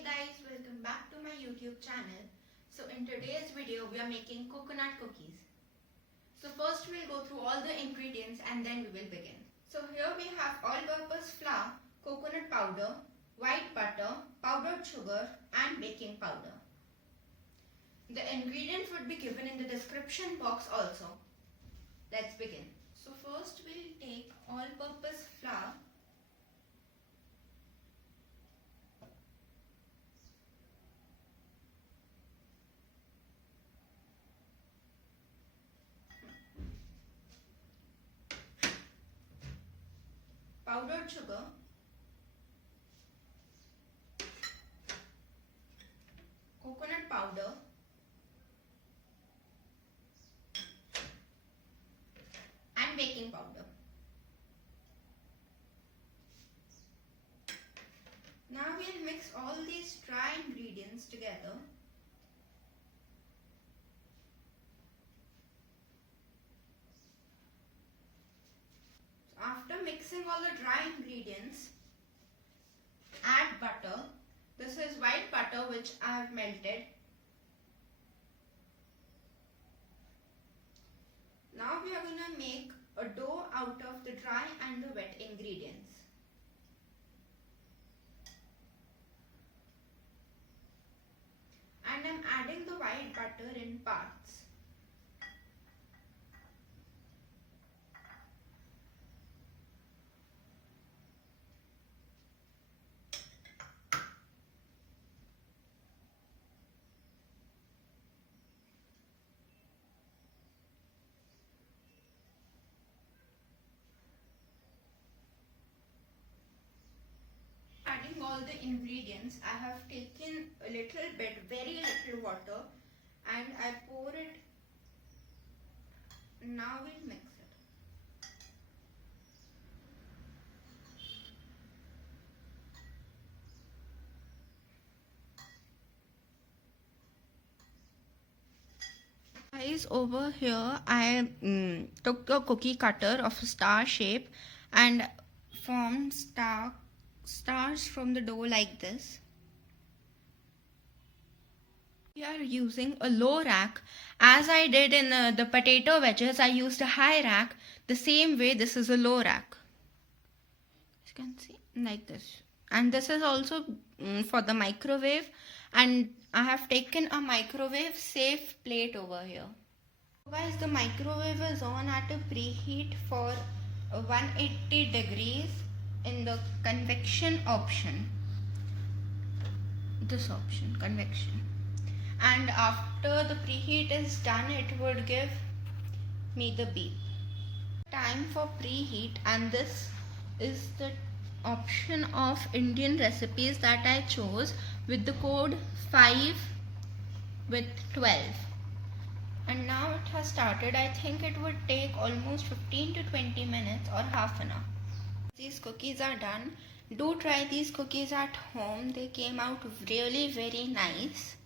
Hey guys, welcome back to my YouTube channel. So in today's video we are making coconut cookies. So first we'll go through all the ingredients and then we will begin. So here we have all-purpose flour, coconut powder, white butter, powdered sugar and baking powder. The ingredients would be given in the description box also. Let's begin. So first we'll take all-purpose flour. Powdered sugar, coconut powder, and baking powder. Now we'll mix all these dry ingredients together. After mixing all the dry ingredients, add butter. This is white butter which I have melted. Now we are going to make a dough out of the dry and the wet ingredients. And I'm adding the white butter in parts. Adding all the ingredients, I have taken a little bit, very little water and I pour it. Now we'll mix it. Guys, over here I took a cookie cutter of a star shape and formed stars from the dough like this. We are using a low rack. As I did in the potato wedges, I used a high rack. The same way, this is a low rack. As you can see, like this. And this is also for the microwave. And I have taken a microwave safe plate over here. Guys, the microwave is on at a preheat for 180 degrees in the convection option. This option, convection. And after the preheat is done, it would give me the beep. Time for preheat, and this is the option of Indian recipes that I chose with the code 5 with 12. And now it has started. I think it would take almost 15 to 20 minutes or half an hour. These cookies are done. Do try these cookies at home. They came out really very nice.